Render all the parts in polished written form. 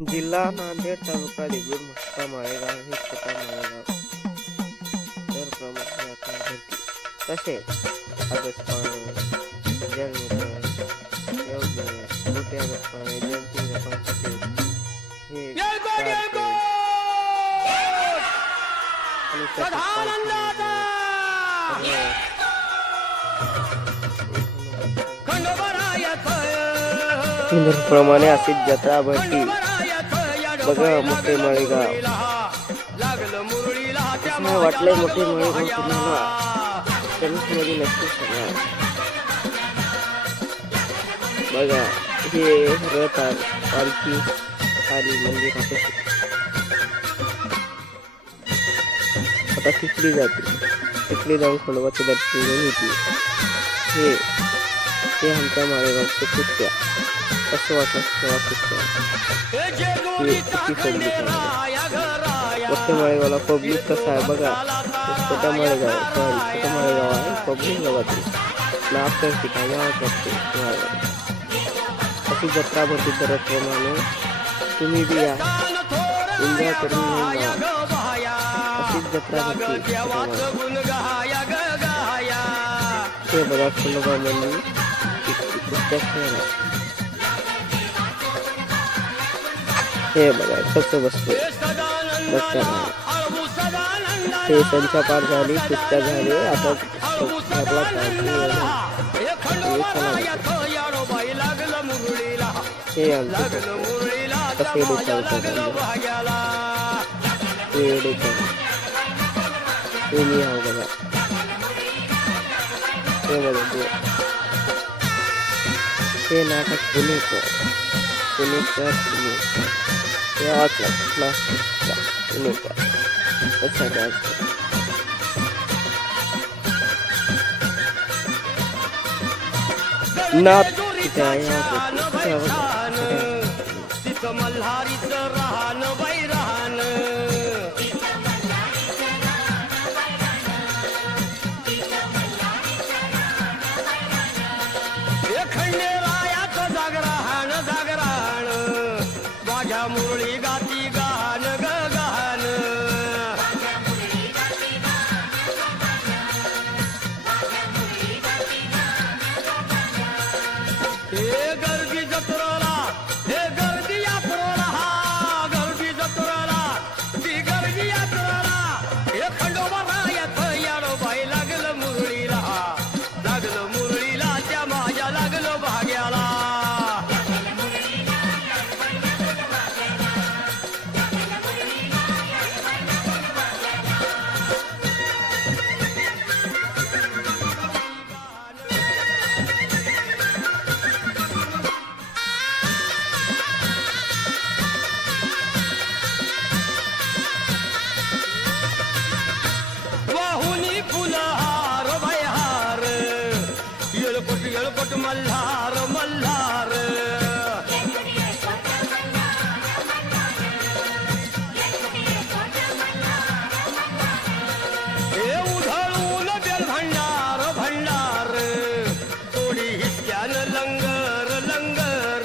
जिल्हा नांदेड, तालुका देगलूर, म्हसळा, माळेगाव हे छोटा माळेगाव तर प्रमुख यात्रा भरती. तसेच ऑगस्ट पाळणे, जलमित्र, योगेश, मोठे ऑगस्ट पाळणे, जयंती जपान पटेल हे कार्यक्रम आणि प्रमाणे अशीच जत्रा भरती. बघा मोठे माळेगाव वाटलंय मोठे माळेगाव तुम्हाला मध्ये नक्की सांगा. बघा हे रथ पालखी आणि मंदिर आता तिकडे जाते. तिकडे जाऊन खंडोबाचं दर्शन घेऊन येते. हे आमच्या माळेगावचे कुत्त्या कसं वाटत मोठ्या माळेगावला पब्लिक कसं आहे बघा. छोट्या माळेगाव छोट्या माळेगाव आहे पब्लिक गावातील नाव ठिकाणी वाटते माळेगाव. अशी जत्रा भरती दरप्रमाणे तुम्ही बी या एन्जॉय करून अशीच जत्रा भरती. हे बघा खंडोबा मंदिर कुस्त्या खेळणार. हे बघा कसं बसतोय हे संचा पार झाली कुस्त्या झाली. आता घरला हे आमचं कसे हे मी आहो बघा. हे बघा हे नाटक पुणेकर हे वाचलं पुणेकर असं नाथ मल्हारीचं राहण वैरान खंडेरायाचं जागरण माझ्या मुरळी गाती गान गान हे गर्दी जत्रेला हे गर्दी यात्रेला गर्दी जत्रेला ती गर्दी यात्रेला हे खंडोबा रायाचं याडोबाई लागलं मुरळीला त्या माझ्या लागलं भाग्याला. वाहुनी फुलहार भयहार येळपट मल्हार मल्हार हे उधळून बेल भंडार थोडी हिसक्यान लंगर लंगर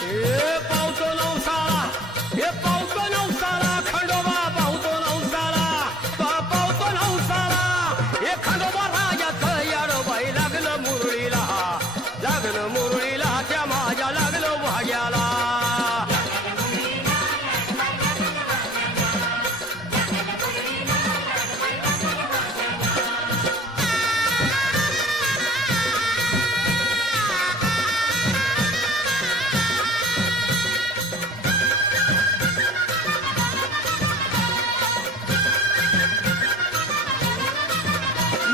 हे पावतो नवसाळा हे पावतो नवसाळा खंडोबा पावतो नवसाळा पावतो नवसाळा हे खंडोबा राजाचं याडोबाई लागलं मुरळीला त्या माझ्या लागलं भाग्याला.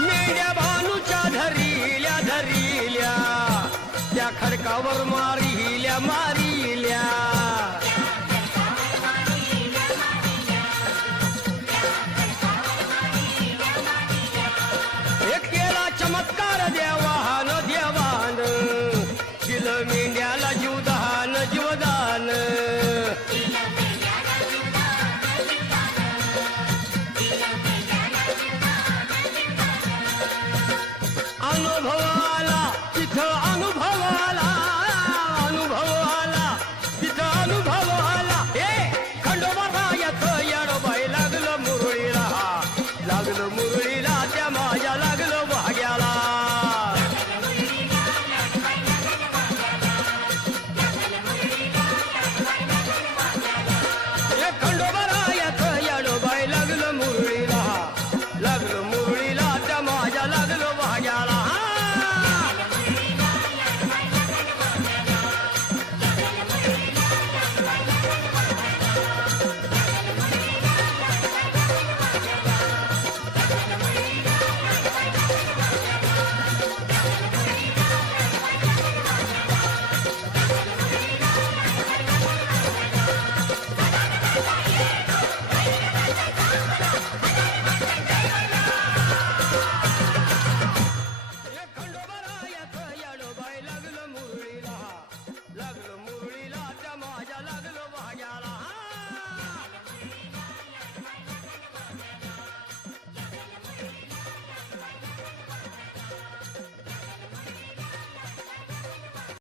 मेड्या भानूच्या धरिल्या त्या खडकावर मारिल्या एक केला चमत्कार देवान दिलं मेंढ्याला जीवदान अनुभव